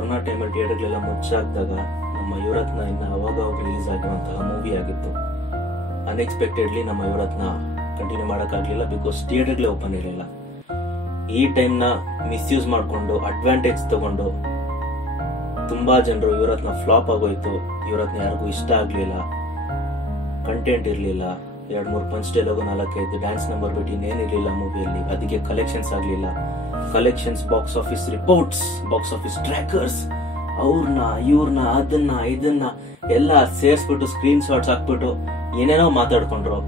Corona ಟೈಮಲ್ಲಿ ಥಿಯೇಟರ್ಗಳೆಲ್ಲ ಮುಚ್ಚಾಕ್ದಾಗ ನಮ್ಮ ಯುವರತ್ನ ಇನ್ನು ಅವಾಗ ರಿಲೀಸ್ ಆಗಿರುವಂತಹ ಮೂವಿ ಆಗಿತ್ತು. ಅನ್ಎಕ್ಸ್ಪೆಕ್ಟೆಡ್ಲಿ ನಮ್ಮ ಯುವರತ್ನ ಕಂಟಿನ್ಯೂ ಮಾಡೋಕ್ಕಾಗಲಿಲ್ಲ, ಬಿಕಾಸ್ ಥಿಯೇಟರ್ಗಳೇ ಓಪನ್ ಇರಲಿಲ್ಲ. ಈ ಟೈಮ್ನ ಮಿಸ್ಯೂಸ್ ಮಾಡಿಕೊಂಡು ಅಡ್ವಾಂಟೇಜ್ ತಗೊಂಡು ತುಂಬಾ ಜನರು ಯುವರತ್ನ ಫ್ಲಾಪ್ ಆಗೋಯ್ತು. ಯುವರತ್ನ ಯಾರಿಗೂ ಇಷ್ಟ ಆಗ್ಲಿಲ್ಲ, ಕಂಟೆಂಟ್ ಇರಲಿಲ್ಲ, 2-3 ಪಂಚ್ ಡೈಲಾಗು 4-5 ಡ್ಯಾನ್ಸ್ ನಂಬರ್ ಬಿಟ್ಟು ಇನ್ನೇನಿರಲಿಲ್ಲ ಮೂವಿಯಲ್ಲಿ. ಅದಕ್ಕೆ ಕಲೆಕ್ಷನ್ಸ್ ಆಗಲಿಲ್ಲ. Collections, box office reports, box office trackers, ಅವ್ರನ್ನ ಇವ್ರನ್ನ ಅದನ್ನ ಇದನ್ನ ಎಲ್ಲ ಸೇರಿಸ್ಬಿಟ್ಟು ಸ್ಕ್ರೀನ್ ಶಾಟ್ಸ್ ಹಾಕ್ಬಿಟ್ಟು ಏನೇನೋ ಮಾತಾಡ್ಕೊಂಡ್ರು.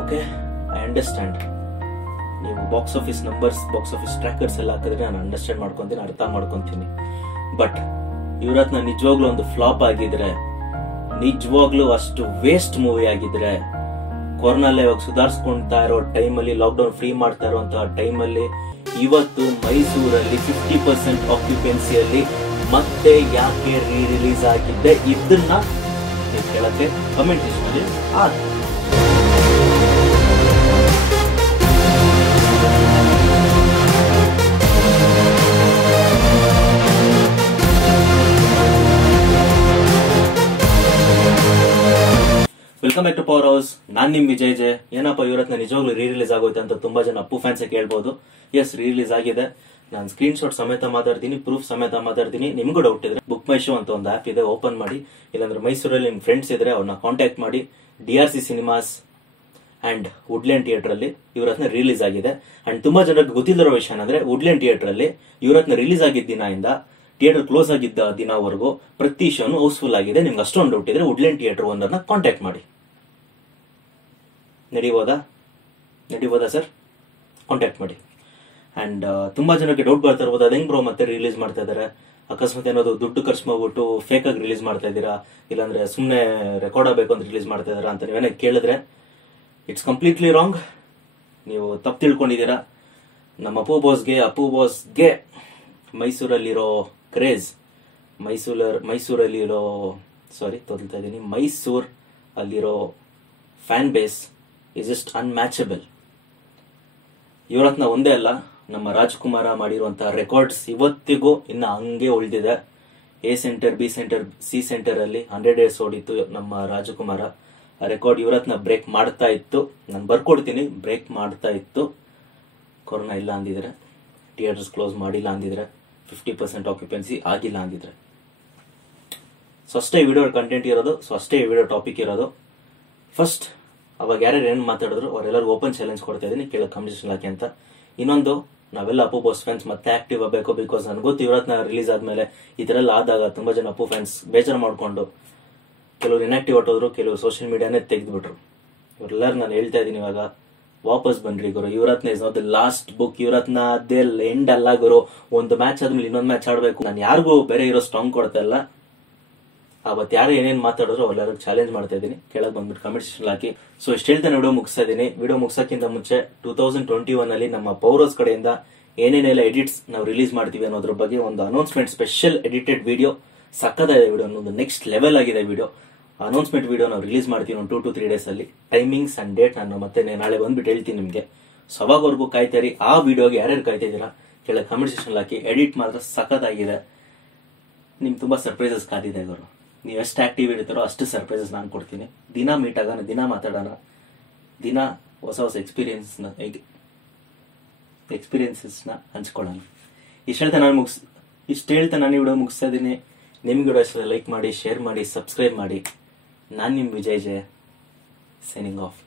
Okay, I understand. ನೀವು box office numbers, box office trackers ಎಲ್ಲ ಹಾಕಿದ್ರೆ ನಾನು ಅಂಡರ್ಸ್ಟ್ಯಾಂಡ್ ಮಾಡ್ಕೊಂತೀನಿ, ಅರ್ಥ ಮಾಡ್ಕೊಂತೀನಿ. ಬಟ್ ಯುವರತ್ನ ನಿಜವಾಗ್ಲೂ ಒಂದು ಫ್ಲಾಪ್ ಆಗಿದ್ರೆ, ನಿಜವಾಗ್ಲೂ ಅಷ್ಟು ವೇಸ್ಟ್ ಮೂವಿ ಆಗಿದ್ರೆ, ಕೊರೋನಾ ಇವಾಗ ಸುಧಾರಿಸ್ಕೊಂತಾ ಇರೋ ಟೈಮಲ್ಲಿ, ಲಾಕ್ಡೌನ್ ಫ್ರೀ ಮಾಡ್ತಾ ಇರುವಂತಹ ಟೈಮಲ್ಲಿ ಇವತ್ತು ಮೈಸೂರಲ್ಲಿ 50% ಆಕ್ಯುಪೆನ್ಸಿಯಲ್ಲಿ ಮತ್ತೆ ಯಾಕೆ ರಿಲೀಸ್ ಆಗಿದ್ದೆ, ಇದನ್ನ ನೀವು ಕೇಳಕ್ಕೆ ಕಮೆಂಟ್ ಸೆಕ್ಷನ್ ಅಲ್ಲಿ welcome back to power house. ನಾನ್ ನಿಮ್ ವಿಜಯ್ ಜೆ. ಏನಪ್ಪ ಯುವರತ್ನ ನಿಜವಾಗ್ಲೂ ರಿಲೀಸ್ ಆಗೋಯ್ತು ಅಂತ ತುಂಬಾ ಜನ ಅಪ್ಪು ಫ್ಯಾನ್ಸ್ ಕೇಳ್ಬೋದು. ಎಸ್, ರಿಲೀಸ್ ಆಗಿದೆ. ನಾನು ಸ್ಕ್ರೀನ್ ಶಾಟ್ ಸಮೇತ ಮಾತಾಡ್ತೀನಿ, ಪ್ರೂಫ್ ಸಮೇತ ಮಾತಾಡ್ತೀನಿ. ನಿಮ್ಗೂ ಡೌಟ್ ಇದ್ರೆ ಬುಕ್ ಮೈ ಶೋ ಅಂತ ಒಂದು ಆಪ್ ಇದೆ, ಓಪನ್ ಮಾಡಿ. ಇಲ್ಲಾಂದ್ರೆ ಮೈಸೂರಲ್ಲಿ ನಿಮ್ ಫ್ರೆಂಡ್ಸ್ ಇದ್ರೆ ಅವ್ರನ್ನ ಕಾಂಟ್ಯಾಕ್ಟ್ ಮಾಡಿ. DRC cinemas and Woodland theatre ಅಲ್ಲಿ ಯುವರತ್ನ ರಿಲೀಸ್ ಆಗಿದೆ. ಅಂಡ್ ತುಂಬಾ ಜನಕ್ಕೆ ಗೊತ್ತಿಲ್ಲರೋ ವಿಷಯ ಅಂದ್ರೆ, ವುಡ್ಲ್ಯಾಂಡ್ ಥಿಯೇಟರ್ ಅಲ್ಲಿ ಯುವರತ್ನ ರಿಲೀಸ್ ಆಗಿದ್ದ ದಿನದಿಂದ ಥಿಯೇಟರ್ ಕ್ಲೋಸ್ ಆಗಿದ್ದ ದಿನವರೆಗೂ ಪ್ರತಿ ಶೋನು ಹೌಸ್ಫುಲ್ ಆಗಿದೆ. ನಿಮ್ಗೆ ಅಷ್ಟೊಂದು ಡೌಟ್ ಇದ್ರೆ ವುಡ್ಲ್ಯಾಂಡ್ ಥಿಯೇಟರ್ ಒಂದನ್ನ ಕಾಂಟ್ಯಾಕ್ಟ್ ಮಾಡಿ. ನಡಿಬೋದಾ ಸರ್? ಕಾಂಟ್ಯಾಕ್ಟ್ ಮಾಡಿ. ಅಂಡ್ ತುಂಬಾ ಜನಕ್ಕೆ ಡೌಟ್ ಬರ್ತಾ ಇರ್ಬೋದು, ಅದ್ ಹೆಂಗ್ ಬ್ರೋ ಮತ್ತೆ ರಿಲೀಸ್ ಮಾಡ್ತಾ ಇದಾರೆ, ಅಕಸ್ಮಾತ್ ಏನಾದ್ರು ದುಡ್ಡು ಖರ್ಚು ಮಾಡ್ಬಿಟ್ಟು ಫೇಕ್ ಆಗಿ ರಿಲೀಸ್ ಮಾಡ್ತಾ ಇದ್ದೀರಾ, ಇಲ್ಲಾಂದ್ರೆ ಸುಮ್ನೆ ರೆಕಾರ್ಡ್ ಆಗಬೇಕು ಅಂತ ರಿಲೀಸ್ ಮಾಡ್ತಾ ಇದಾರಾ ಅಂತ ನೀವೇನ ಕೇಳಿದ್ರೆ, ಇಟ್ಸ್ ಕಂಪ್ಲೀಟ್ಲಿ ರಾಂಗ್. ನೀವು ತಪ್ಪು ತಿಳ್ಕೊಂಡಿದ್ದೀರಾ. ನಮ್ಮ ಅಪ್ಪು ಬಾಸ್ಗೆ ಮೈಸೂರಲ್ಲಿರೋ ಕ್ರೇಜ್, ಮೈಸೂರಲ್ಲಿರೋ ಅಲ್ಲಿರೋ fan base is just unmatchable. Yuvarathna ಒಂದೇ ಅಲ್ಲ, ನಮ್ಮ ರಾಜ್ಕುಮಾರ ಮಾಡಿರುವಂತಹ ರೆಕಾರ್ಡ್ಸ್ ಇವತ್ತಿಗೂ ಇನ್ನ ಹಂಗೆ ಉಳಿದಿದೆ. A centre, B centre, C centre ಅಲ್ಲಿ 100 ಡೇಸ್ ಓಡಿತ್ತು ನಮ್ಮ ರಾಜಕುಮಾರ. ಆ ರೆಕಾರ್ಡ್ ಯುವರತ್ನ ಬ್ರೇಕ್ ಮಾಡ್ತಾ ಇತ್ತು. ನಾನು ಬರ್ಕೊಡ್ತೀನಿ, ಬ್ರೇಕ್ ಮಾಡ್ತಾ ಇತ್ತು. ಕೊರೋನಾ ಇಲ್ಲ ಅಂದಿದ್ರೆ, ಥಿಯೇಟರ್ಸ್ ಕ್ಲೋಸ್ ಮಾಡಿಲ್ಲ ಅಂದಿದ್ರೆ, 50% ಆಕ್ಯುಪೆನ್ಸಿ ಆಗಿಲ್ಲ ಅಂದಿದ್ರೆ. ಸೊ ಅಷ್ಟೇ ವಿಡಿಯೋ ಕಂಟೆಂಟ್ ಇರೋದು, ಸೊ ಅಷ್ಟೇ ವಿಡಿಯೋ ಟಾಪಿಕ್ ಇರೋದು. ಫಸ್ಟ್ ಅವಾಗ ಯಾರ್ಯಾರು ಏನ್ ಮಾತಾಡಿದ್ರು ಅವರೆಲ್ಲರೂ ಓಪನ್ ಚಾಲೆಂಜ್ ಕೊಡ್ತಾ ಇದೀನಿ, ಕೇಳೋ ಕಮೆಂಟ್ ಹಾಕಿ ಅಂತ. ಇನ್ನೊಂದು, ನಾವೆಲ್ಲ ಅಪ್ಪು ಬಾಸ್ ಫ್ಯಾನ್ಸ್ ಮತ್ತೆ ಆಕ್ಟಿವ್ ಆಗಬೇಕು. ಬಿಕಾಸ್ ನನ್ಗೊತ್ತು ಯುವರತ್ನ ರಿಲೀಸ್ ಆದ್ಮೇಲೆ ಈ ತರ ಎಲ್ಲ ಆದಾಗ ತುಂಬಾ ಜನ ಅಪ್ಪು ಫ್ಯಾನ್ಸ್ ಬೇಜಾರು ಮಾಡ್ಕೊಂಡು ಕೆಲವರು ಇನ್ಆಕ್ಟಿವ್ ಹೊಟ್ಟೋದ್ರು, ಕೆಲವರು ಸೋಷಿಯಲ್ ಮೀಡಿಯಾನೇ ತೆಗೆದ್ಬಿಟ್ರು. ಇವರೆಲ್ಲರೂ ನಾನು ಹೇಳ್ತಾ ಇದೀನಿ, ಇವಾಗ ವಾಪಸ್ ಬನ್ರಿ ಗುರು. Yuvarathna is not the last book. Yuvarathna ಅದೇ ಎಂಡ್ ಅಲ್ಲ ಗುರು. ಒಂದು ಮ್ಯಾಚ್ ಆದ್ಮೇಲೆ ಇನ್ನೊಂದು ಮ್ಯಾಚ್ ಆಡ್ಬೇಕು. ನಾನು ಯಾರಿಗೂ ಬೇರೆ ಇರೋ ಸ್ಟ್ರಾಂಗ್ ಕೊಡ್ತಾ ಇಲ್ಲ. ಅವತ್ತು ಯಾರು ಏನೇನ್ ಮಾತಾಡಿದ್ರು ಅವ್ರೆಲ್ಲರಿಗೂ ಚಾಲೆಂಜ್ ಮಾಡ್ತಾ ಇದ್ದೀನಿ, ಕೆಳಗೆ ಬಂದ್ಬಿಟ್ಟು ಕಮೆಂಟ್ ಸೆಕ್ಷನ್ ಹಾಕಿ. ಸೊ ಇಷ್ಟು ಹೇಳ್ತಾನೆ ವಿಡಿಯೋ ಮುಗಿಸ್ತಾ ಇದೀನಿ. ವಿಡಿಯೋ ಮುಗಿಸೋಕ್ಕಿಂತ ಮುಂಚೆ 2021 ಅಲ್ಲಿ ನಮ್ಮ ಪವರ್ ಹೌಸ್ ಕಡೆಯಿಂದ ಏನೇನೆಲ್ಲ ಎಡಿಟ್ಸ್ ನಾವು ರಿಲೀಸ್ ಮಾಡ್ತೀವಿ ಅನ್ನೋದ್ರ ಬಗ್ಗೆ ಒಂದು ಅನೌನ್ಸ್ಮೆಂಟ್, ಸ್ಪೆಷಲ್ ಎಡಿಟೆಡ್ ವಿಡಿಯೋ, ಸಕ್ಕತ್ತಾಗಿದೆ ವಿಡಿಯೋ, ಒಂದು ನೆಕ್ಸ್ಟ್ ಲೆವೆಲ್ ಆಗಿದೆ ವಿಡಿಯೋ. ಅನೌನ್ಸ್ಮೆಂಟ್ ವಿಡಿಯೋ ನಾವು ರಿಲೀಸ್ ಮಾಡ್ತೀವಿ ಒಂದು 2 to 3 ಡೇಸ್ ಅಲ್ಲಿ. ಟೈಮಿಂಗ್ಸ್ ಅಂಡ್ ಡೇಟ್ ನಾನು ಮತ್ತೆ ನಾಳೆ ಬಂದ್ಬಿಟ್ಟು ಹೇಳ್ತೀನಿ ನಿಮ್ಗೆ. ಸೊ ಅವಾಗವರೆಗೂ ಕಾಯ್ತಾರಿ. ಆ ವಿಡಿಯೋಗೆ ಯಾರ್ಯಾರು ಕಾಯ್ತಾ ಇದೀರಾ ಕೆಳಗೆ ಕಮೆಂಟ್ ಸೆಕ್ಷನ್ ಹಾಕಿ. ಎಡಿಟ್ ಮಾತ್ರ ಸಕ್ಕತ್ತಾಗಿದೆ. ನಿಮ್ಗೆ ತುಂಬಾ ಸರ್ಪ್ರೈಸಸ್ ಕಾದಿದೆ ಗುರು. ನೀವು ಎಷ್ಟು ಆಕ್ಟಿವ್ ಇರ್ತಾರೋ ಅಷ್ಟು ಸರ್ಪ್ರೈಸಸ್ ನಾನು ಕೊಡ್ತೀನಿ. ದಿನ ಮೀಟ್ ಆಗೋಣ, ದಿನ ಮಾತಾಡೋಣ, ದಿನ ಹೊಸ ಎಕ್ಸ್ಪೀರಿಯನ್ಸಸ್ನ ಹಂಚ್ಕೊಳ್ಳೋಣ. ಇಷ್ಟು ಹೇಳ್ತಾ ನಾನು ವಿಡಿಯೋ ಮುಗಿಸ್ತಾ ಇದ್ದೀನಿ. ನಿಮ್ಗೆ ವಿಡಿಯೋ ಇಷ್ಟ ಲೈಕ್ ಮಾಡಿ, ಶೇರ್ ಮಾಡಿ, ಸಬ್ಸ್ಕ್ರೈಬ್ ಮಾಡಿ. ನಾನು ನಿಮ್ಮ ವಿಜಯ್ ಜೆ, ಸೈನಿಂಗ್ ಆಫ್.